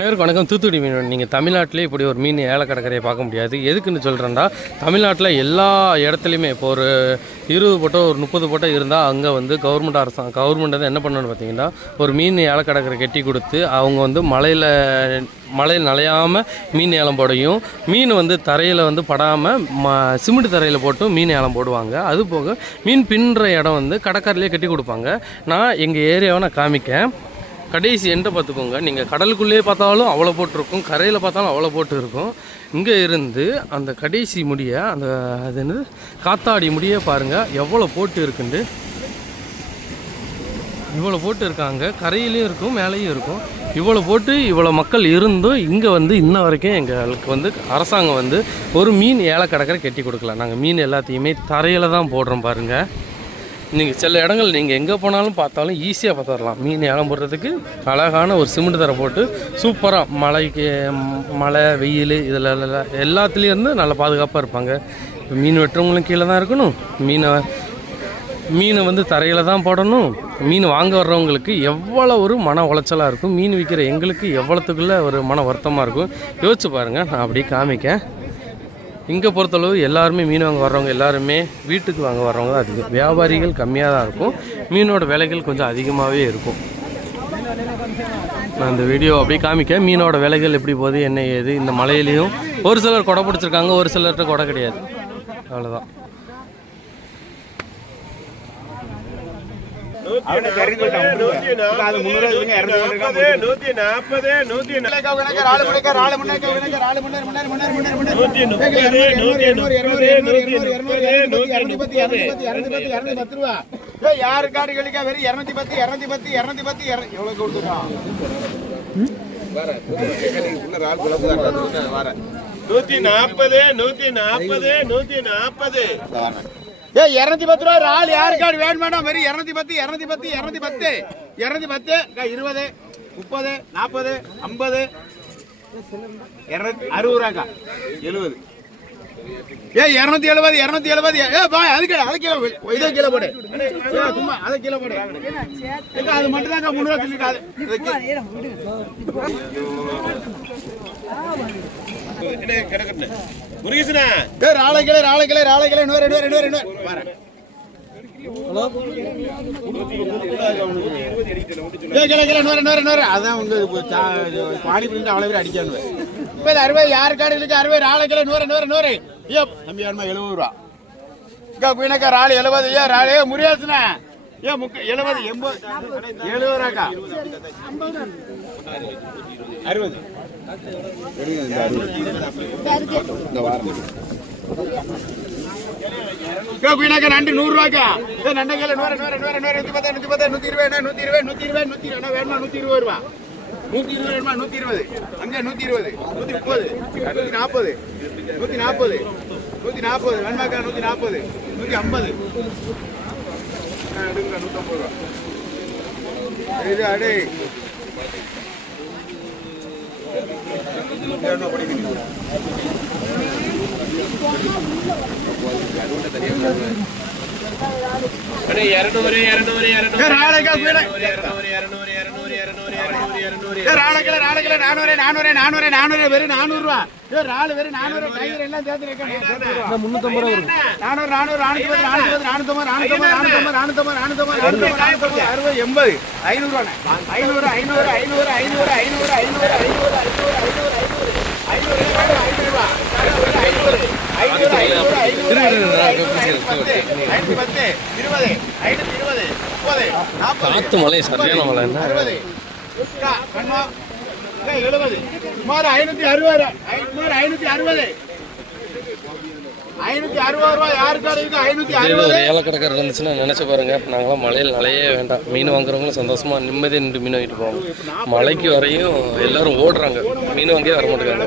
நேருக்கு வணக்கம். தூத்துக்குடி மீன். நீங்கள் தமிழ்நாட்டிலே இப்படி ஒரு மீன் ஏலக்கடற்கரையை பார்க்க முடியாது. எதுக்குன்னு சொல்கிறேன்டா, தமிழ்நாட்டில் எல்லா இடத்துலையுமே இப்போ ஒரு 20 போட்டோ ஒரு 30 போட்டோ இருந்தால் அங்கே வந்து கவர்மெண்ட் வந்து என்ன பண்ணணும்னு பார்த்தீங்கன்னா, ஒரு மீன் ஏலக்கடற்கரை கட்டி கொடுத்து அவங்க வந்து மழையில் நனையாமல் மீன் ஏலம் போடையும், மீன் வந்து தரையில் வந்து படாமல் சிமெண்ட் தரையில் போட்டு மீன் ஏலம் போடுவாங்க. அதுபோக மீன் பின்னுற இடம் வந்து கடற்கரையிலே கட்டி கொடுப்பாங்க. நான் எங்கள் ஏரியாவை நான் காமிக்கேன். கடைசி எண்டை பார்த்துக்கோங்க. நீங்கள் கடலுக்குள்ளேயே பார்த்தாலும் அவ்வளோ போட்டிருக்கும், கரையில் பார்த்தாலும் அவ்வளோ போட்டு இருக்கும். இங்கே இருந்து அந்த கடைசி முடிய அது என்னது காத்தாடி முடிய பாருங்கள் எவ்வளோ போட்டு இருக்குண்டு. இவ்வளோ போட்டு இருக்காங்க, கரையிலையும் இருக்கும் மேலேயும் இருக்கும். இவ்வளோ போட்டு இவ்வளோ மக்கள் இருந்தும் இங்கே வந்து இன்ன வரைக்கும் எங்களுக்கு வந்து அரசாங்கம் வந்து ஒரு மீன் ஏலக்கடற்கரை கட்டி கொடுக்கல. நாங்கள் மீன் எல்லாத்தையுமே தரையில் தான் போடுறோம் பாருங்கள். நீங்கள் சில இடங்கள் நீங்கள் எங்கே போனாலும் பார்த்தாலும் ஈஸியாக பார்த்துடலாம். மீன் ஏலம் போடுறதுக்கு அழகான ஒரு சிமெண்ட் தரை போட்டு சூப்பராக மழை வெயில் இதில் எல்லாத்துலேயும் இருந்து நல்ல பாதுகாப்பாக இருப்பாங்க. இப்போ மீன் வெட்டுறவங்களும் கீழே தான் இருக்கணும், மீனை வந்து தரையில் தான் போடணும். மீன் வாங்க வர்றவங்களுக்கு எவ்வளோ ஒரு மன உளைச்சலாக இருக்கும், மீன் விற்கிற எங்களுக்கு எவ்வளோத்துக்குள்ளே ஒரு மன வருத்தமாக இருக்கும். யோசிச்சு பாருங்கள். நான் அப்படியே காமிக்கேன். இங்கே பொறுத்தளவு எல்லாருமே மீன் வாங்க வர்றவங்க எல்லாருமே வீட்டுக்கு வாங்க வர்றவங்க தான் அதிகம். வியாபாரிகள் கம்மியாக தான் இருக்கும், மீனோட விலைகள் கொஞ்சம் அதிகமாகவே இருக்கும். நான் இந்த வீடியோ அப்படியே காமிக்க மீனோட விலைகள் எப்படி போகுது என்ன ஏது. இந்த மலையிலையும் ஒரு சிலர் கொடை பிடிச்சிருக்காங்க, ஒரு சிலர்கிட்ட கொடை கிடையாது. அவ்வளோதான். யாருக்காடு கழிக்கா வெறும் 210 210 210 எவ்வளவு கொடுத்துட்டான். 210 ரூபா ஆள் யாருக்காடு வேணும் வேண்டாம். வெறும் 210 210 210 210 20 30 40 50 60 ரூபாக்கா 70. 270 270 பாய் அதுக்கு இதை கீழே போடு. சும்மா அதை கீழே போடு. அது மட்டும் தான் 3 ரூபா சொல்லிருக்காது. முருகேசனா ராளைக்கிளை இன்னொரு அதான் உங்க பாடி பிடிட்டு அவ்வளவு பேர் அடிக்கணும். இப்ப 60 யாரு காடுகளுக்கு 60 ராளைக்கிளை இன்னொரு ஐயோ தம்பி வேணுமா 70 ரூபா. குயினக்கா ராளி 70 ராளி முருகேசனா 70 70 ரூபாக்கா 60 நண்டு 100 ரூபாக்கா. நண்டைகள் 110 110 120 வேணுமா 120 ரூபா 120 வேணுமா 120 அங்க 120 130 140 140 வேணுமாக்கா 140 150 எடுங்க 150 ரூபா. இது அடே காத்து மலை சரியான மலை. 70 சுமார் 560 ரூபா யாருக்காரு 560 ஏலக்கடற்கரை இருந்துச்சுன்னா நினச்சி பாருங்க. நாங்களாம் மலையில் நலையே வேண்டாம். மீன் வாங்குறவங்களும் சந்தோஷமாக நிம்மதியாக நின்று மீன் வாங்கிட்டு போவாங்க. மலைக்கு வரையும் எல்லாரும் ஓடுறாங்க, மீன் வாங்கியே வர மாட்டேங்காங்க.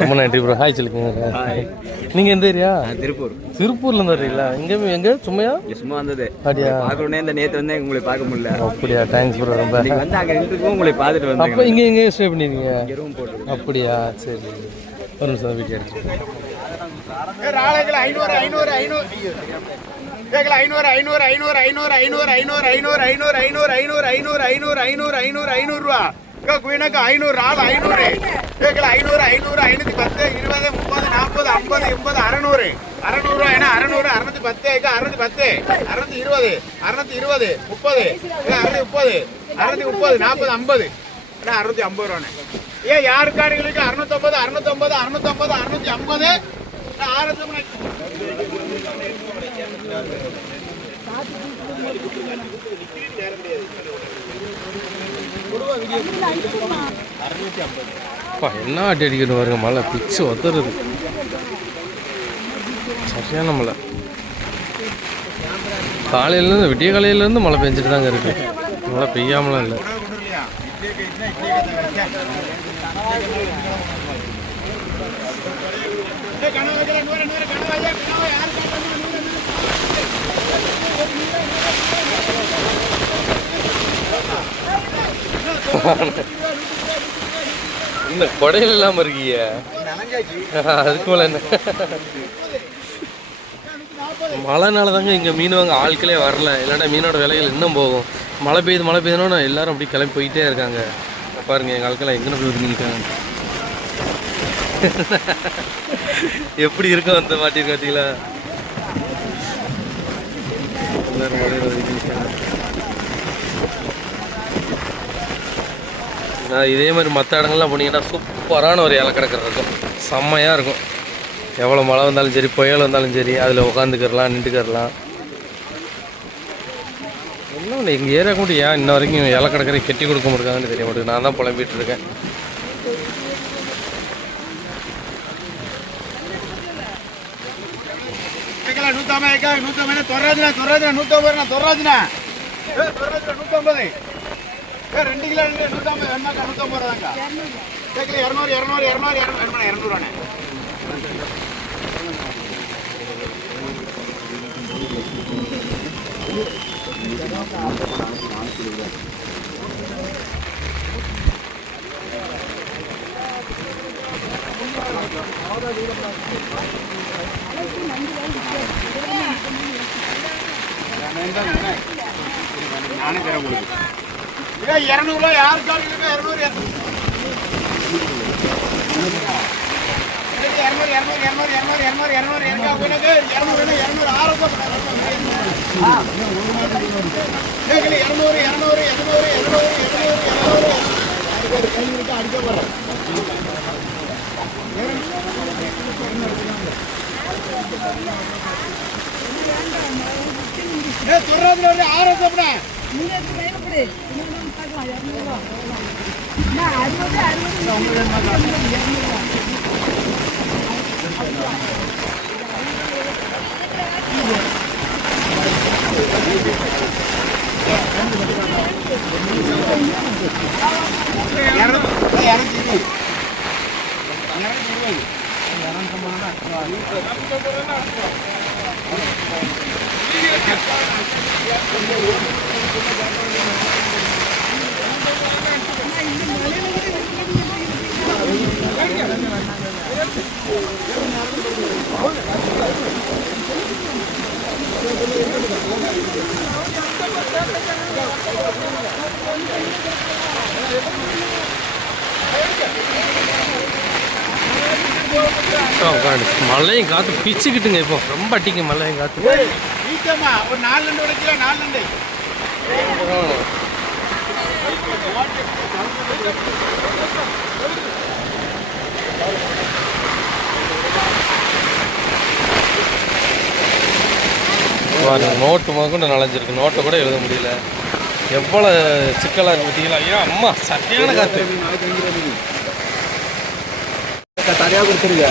ரொம்ப நன்றி ப்ரோ. ஹாய் சொல்லுங்க. நீங்க எந்த ஏரியா? திருப்பூர். திருப்பூர்ல இருந்து வரீங்களா? எங்க சும்மையா சும்மா வந்தது. அப்படியா? பார்க்கணும்னே இந்த நேத்து வந்து உங்களை பார்க்க முடியல. அப்படியா? Thanks bro. ரொம்ப நீங்க வந்து அங்க நின்றுக்கும் உங்களை பார்த்துட்டு வந்தேன். அப்ப இங்க எங்க ஸ்டே பண்ணிருக்கீங்க? ரூம் போட்டு. அப்படியா? சரி ஒரு நிமிஷம் வீடியோ எடுத்து. யாருக்காடுகளுக்கு 650 650 650 650 என்ன அடி அடிக்கணும் பாருங்க. மழை பிச்சு ஒத்துறது சரியான மழை. காலையிலேருந்து விடிய காலையிலேருந்து மழை பெஞ்சிட்டு தாங்க இருக்கு. மழை பெய்யாமலாம் இல்லை. இந்த கொடையில் இல்லாம இருக்கீங்க. அதுக்கு மேல என்ன மழைனால தாங்க இங்கே மீன் வாங்க ஆட்களே வரல. இல்லைன்னா மீனோட விலைகள் இன்னும் போகும். மழை பெய்யுதுன்னா எல்லாரும் அப்படி கிளம்பி போயிட்டே இருக்காங்க. பாருங்க எங்கள் ஆட்கள் எங்கே போய் நிற்காங்க. எப்படி இருக்கும் அந்த மாட்டிருக்கு பார்த்தீங்களா? இதே மாதிரி மற்ற இடங்கள்லாம் போனீங்கன்னா சூப்பரான ஒரு இலை கிடக்கிறது இருக்கும். செம்மையாக இருக்கும். எவ்வளோ மழை வந்தாலும் சரி, புயல் வந்தாலும் சரி, அதில் உட்காந்துக்கிறலாம், நின்றுக்கிறலாம். இன்னொன்று எங்கள் ஏரியாவுக்கு மட்டும் ஏன் இன்ன வரைக்கும் இலை கிடக்கிற கெட்டி கொடுக்க முடியாதுன்னு தெரிய மாட்டேங்குது. நான் தான் புலம்பிகிட்டு இருக்கேன். நானே தரேன் உங்களுக்கு. 200 யாரு காலுக்கு 200 மழையும் காற்று பிச்சுக்கிட்டுங்க. இப்போ ரொம்ப அட்டிக்கு மழையும் காற்று. ஒரு 4 நண்டு உடைக்கல 4 நண்டு நோட்டு முதற்கொண்டு நனைஞ்சிருக்கு. நோட்டை கூட எழுத முடியல. எவ்வளோ சிக்கலாக இருக்கு பார்த்தீங்களா? ஐயோ அம்மா சரியான காற்று. தனியாக கொடுத்துருங்க.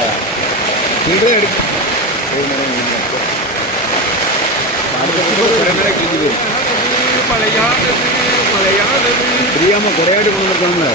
தெரியாம குறையாட்டு கொண்டு இருக்காங்க.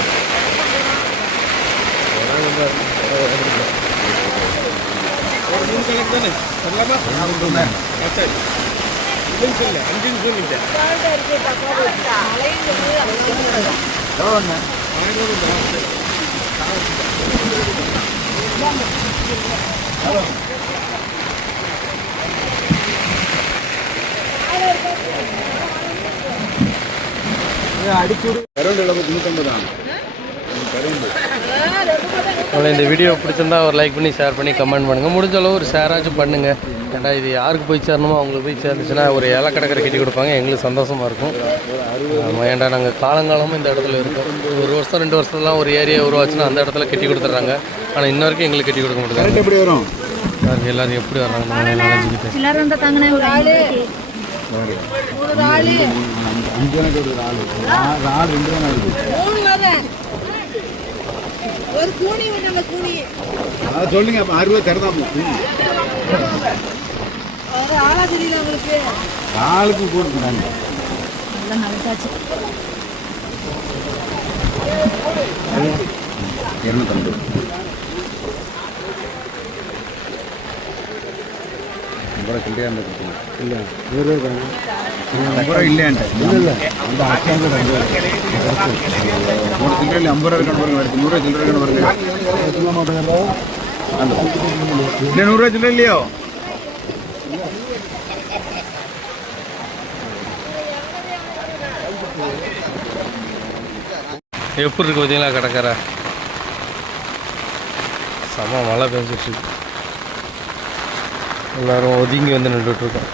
இந்த வீடியோ பிடிச்சிருந்தா ஒரு லைக் பண்ணி ஷேர் பண்ணி கமெண்ட் பண்ணுங்கள். முடிஞ்ச அளவு ஒரு ஷேராச்சும் பண்ணுங்கள். ஏன்னா இது யாருக்கு போய் சேரணுமோ அவங்களுக்கு போய் சேர்ந்துச்சுன்னா ஒரு ஏலக்கடற்கரை கட்டி கொடுப்பாங்க. எங்களுக்கு சந்தோஷமாக இருக்கும். ஏன்டா நாங்கள் காலங்காலமும் இந்த இடத்துல இருக்கோம். 1 வருஷம் 2 வருஷத்துலாம் ஒரு ஏரியா உருவாச்சுன்னா அந்த இடத்துல கட்டி கொடுத்துட்றாங்க. ஆனால் இன்ன வரைக்கும் எங்களுக்கு கட்டி கொடுக்க முடியாது. எப்படி வரும் எல்லாரும் எப்படி வர்றாங்க நினைச்சுக்கிட்டு சொல்லுங்க. 60 தரதாம ஆளுக்கு போட்டுருக்காங்க. இல்லையோ எப்படி இருக்கு பார்த்தீங்களா கடற்கரை? செம மழை பெஞ்சிட்டு இருக்கு. எல்லாரும் ஒதுங்கி வந்து நின்றுட்டு இருக்கோம்.